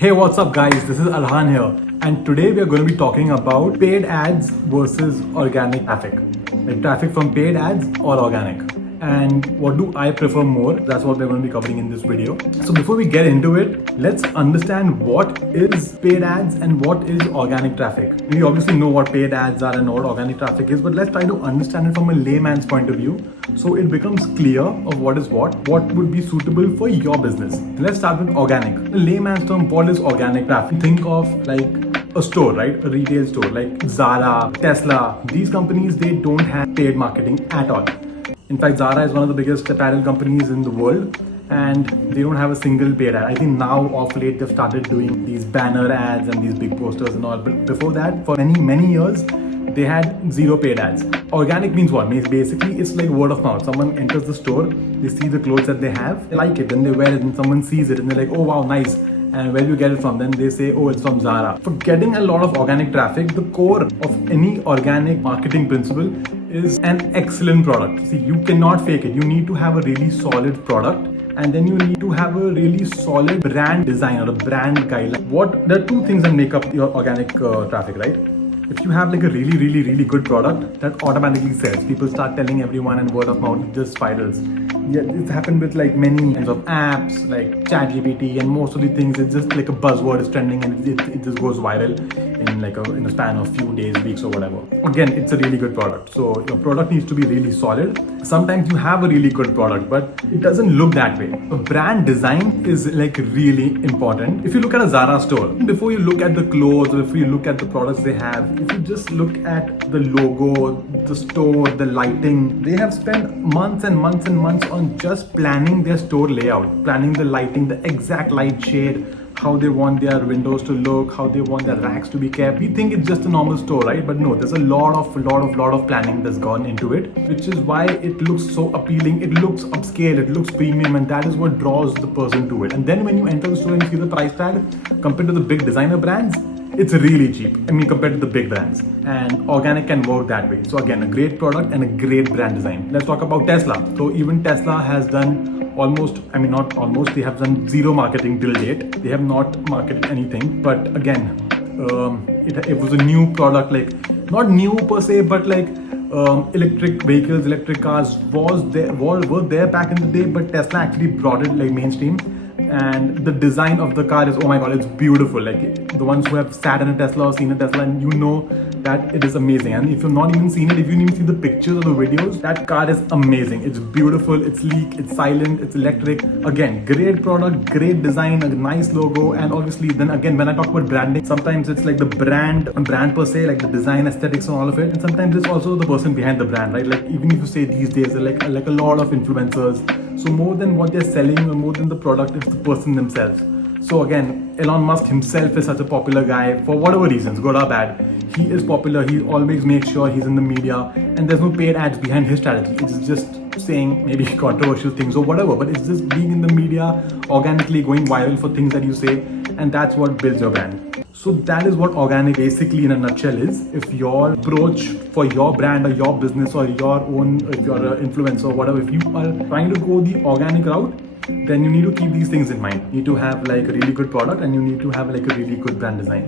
Hey, what's up guys? This is Arhaan here, and today we are going to be talking about paid ads versus organic traffic. Like traffic from paid ads or organic. And what do I prefer more? That's what we're going to be covering in this video. So before we get into it, let's understand what is paid ads and what is organic traffic. We obviously know what paid ads are and what organic traffic is, but let's try to understand it from a layman's point of view so it becomes clear of what is what would be suitable for your business. Let's start with organic. The layman's term, what is organic traffic? Think of like a store, right? A retail store like Zara, Tesla. These companies, they don't have paid marketing at all. In fact, Zara is one of the biggest apparel companies in the world and they don't have a single paid ad. I think now of late they've started doing these banner ads and these big posters and all. But before that, for many years, they had zero paid ads. Organic means what? Means basically it's like word of mouth. Someone enters the store, they see the clothes that they have, they like it, then they wear it, and someone sees it and they're like, oh wow, nice. And where do you get it from? Then they say, oh, it's from Zara. For getting a lot of organic traffic, the core of any organic marketing principle is an excellent product. See, you cannot fake it. You need to have a really solid product, and then you need to have a really solid brand design or a brand guideline. There are two things that make up your organic traffic, right? If you have like a really good product, that automatically sells. People start telling everyone and word of mouth just spirals. Yeah, it's happened with like many kinds of apps like ChatGPT and most of the things. It's just like a buzzword is trending and it just goes viral in a span of few days, weeks or whatever. Again, it's a really good product. So your product needs to be really solid. Sometimes you have a really good product, but it doesn't look that way. A brand design is like really important. If you look at a Zara store, before you look at the clothes or if you look at the products they have, if you just look at the logo, the store, the lighting, they have spent months and months on just planning their store layout, planning the lighting, the exact light shade, how they want their windows to look, how they want their racks to be kept. We think it's just a normal store, right? But no, there's a lot of planning that's gone into it, which is why it looks so appealing. It looks upscale, it looks premium, and that is what draws the person to it. And then when you enter the store and see the price tag compared to the big designer brands, it's really cheap. I mean, compared to the big brands. And organic can work that way. So again, a great product and a great brand design. Let's talk about Tesla. So even Tesla has done they have done zero marketing till date. They have not marketed anything. But again, it was a new product, like not new per se, but like electric vehicles, electric cars were there back in the day, but Tesla actually brought it like mainstream. And the design of the car is, oh my god, it's beautiful. Like the ones who have sat in a Tesla or seen a Tesla, and you know that it is amazing. And if you've not even seen it, if you didn't even see the pictures or the videos, that car is amazing. It's beautiful, it's sleek, it's silent, it's electric. Again, great product, great design, a nice logo. And obviously then again, when I talk about branding, sometimes it's like the brand per se, like the design, aesthetics and all of it. And sometimes it's also the person behind the brand, right? Like even if you say these days, like a lot of influencers. So more than what they're selling or more than the product, it's the person themselves. So again, Elon Musk himself is such a popular guy for whatever reasons, good or bad. He is popular, he always makes sure he's in the media, and there's no paid ads behind his strategy. It's just saying maybe controversial things or whatever, but it's just being in the media, organically going viral for things that you say, and that's what builds your brand. So that is what organic basically in a nutshell is. If your approach for your brand or your business or your own, if you're an influencer or whatever, if you are trying to go the organic route, then you need to keep these things in mind. You need to have like a really good product and you need to have like a really good brand design.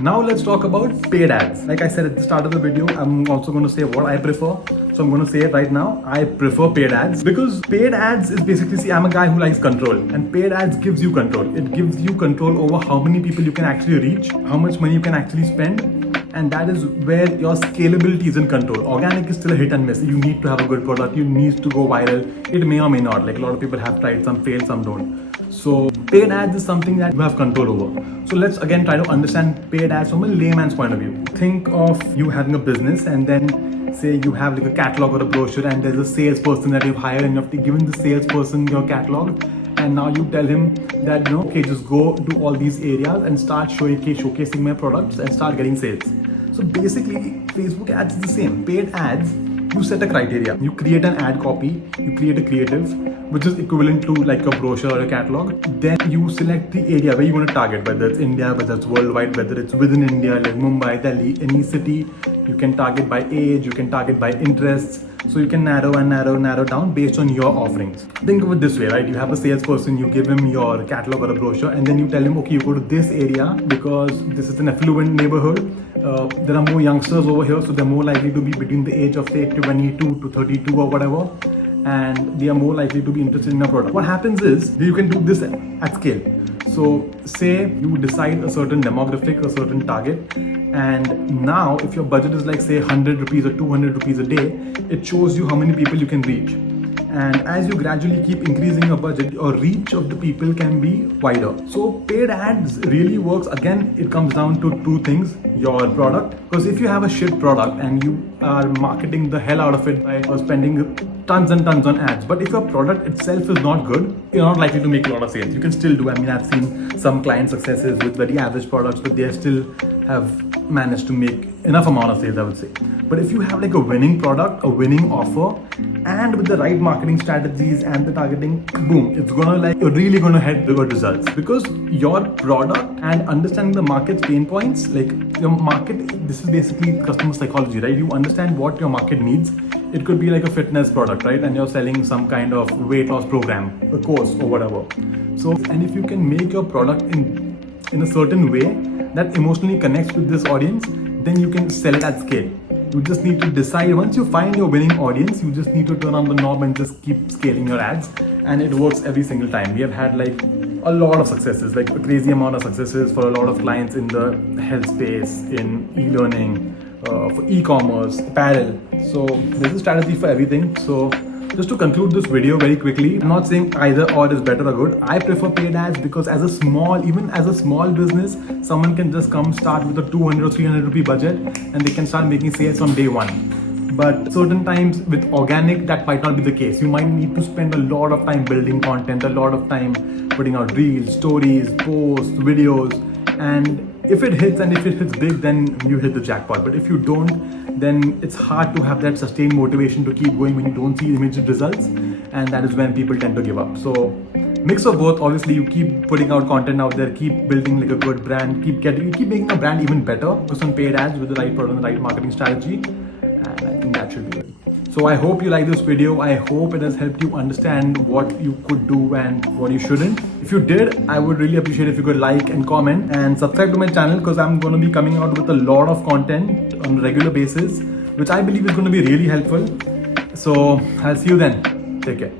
Now let's talk about paid ads. Like I said at the start of the video, I'm also going to say what I prefer. So I'm going to say it right now. I prefer paid ads because paid ads is basically, see, I'm a guy who likes control, and paid ads gives you control. It gives you control over how many people you can actually reach, how much money you can actually spend. And that is where your scalability is in control. Organic is still a hit and miss. You need to have a good product. You need to go viral. It may or may not. Like a lot of people have tried, some fail, some don't. So paid ads is something that you have control over. So let's again try to understand paid ads from a layman's point of view. Think of you having a business and then say you have like a catalog or a brochure and there's a salesperson that you've hired and you have to give the salesperson your catalog. And now you tell him that, okay, just go to all these areas and start showcasing my products and start getting sales. So basically, Facebook ads is the same. Paid ads, you set a criteria. You create an ad copy, you create a creative, which is equivalent to like a brochure or a catalog. Then you select the area where you want to target, whether it's India, whether it's worldwide, whether it's within India, like Mumbai, Delhi, any city. You can target by age, you can target by interests. So you can narrow down based on your offerings. Think of it this way, right? You have a salesperson, you give him your catalog or a brochure, and then you tell him, okay, you go to this area because this is an affluent neighborhood. There are more youngsters over here, so they're more likely to be between the age of say 22 to 32 or whatever, and they are more likely to be interested in a product. What happens is you can do this at scale. So say you decide a certain demographic, a certain target, and now if your budget is like say 100 rupees or 200 rupees a day, it shows you how many people you can reach. And as you gradually keep increasing your budget, your reach of the people can be wider. So paid ads really works. Again, it comes down to two things: your product. Because if you have a shit product and you are marketing the hell out of it by spending tons and tons on ads, but if your product itself is not good, you're not likely to make a lot of sales. You can still do. I mean, I've seen some client successes with very average products, but they still have managed to make enough amount of sales, I would say. But if you have like a winning product, a winning offer, and with the right marketing strategies and the targeting, boom, it's gonna like you're really gonna hit the good results. Because your product and understanding the market's pain points, like your market, this is basically customer psychology, right? You understand what your market needs. It could be like a fitness product, right? And you're selling some kind of weight loss program, a course or whatever. So, and if you can make your product in a certain way that emotionally connects with this audience, then you can sell it at scale. You just need to decide, once you find your winning audience, you just need to turn on the knob and just keep scaling your ads, and it works every single time. We have had like a lot of successes, like a crazy amount of successes for a lot of clients in the health space, in e-learning, for e-commerce, apparel. So there's a strategy for everything. So just to conclude this video very quickly, I'm not saying either or is better or good. I prefer paid ads because even as a small business, someone can just come start with a 200 or 300 rupee budget and they can start making sales on day one. But certain times with organic, that might not be the case. You might need to spend a lot of time building content, a lot of time putting out reels, stories, posts, videos, and if it hits and if it hits big, then you hit the jackpot. But if you don't, then it's hard to have that sustained motivation to keep going when you don't see immediate results, and that is when people tend to give up. So mix of both. Obviously, you keep putting out content out there, keep building like a good brand, keep making a brand even better. Focus on paid ads with the right product and the right marketing strategy, and I think that should be good. So I hope you like this video. I hope it has helped you understand what you could do and what you shouldn't. If you did, I would really appreciate if you could like and comment and subscribe to my channel, because I'm going to be coming out with a lot of content on a regular basis, which I believe is going to be really helpful. So I'll see you then. Take care.